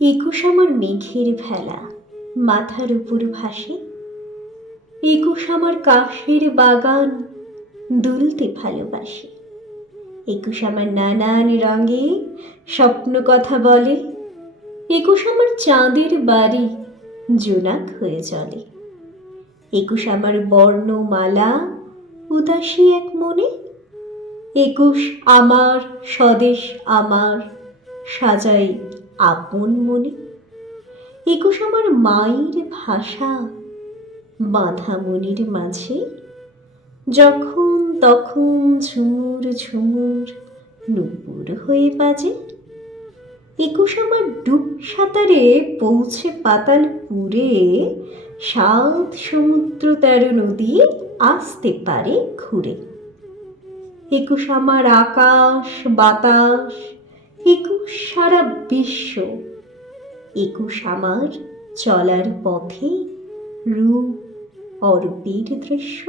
একুশ আমার মেঘের ভেলা মাথার উপর ভাসে, একুশ আমার কাশের বাগান দুলতে ভালোবাসে, একুশ আমার নানান রঙে স্বপ্ন কথা বলে, একুশ আমার চাঁদের বাড়ি জোনাক হয়ে চলে, একুশ আমার বর্ণমালা উদাসী এক মনে, একুশ আমার স্বদেশ আমার সাজাই আপন মনে, একুশ আমার মায়ের ভাষা বাঁধা মনির মাঝে, যখন তখন ঝুমুর ঝুমুর নূপুর হয়ে বাজে, একুশ আমার ডুব সাঁতারে পৌঁছে পাতালপুরে, সাত সমুদ্র 13 নদী আসতে পারে ঘুরে, একুশ আমার আকাশ বাতাস, একুশ সারা বিশ্ব, একুশ আমার চলার পথে রূপ অর্পের দৃশ্য।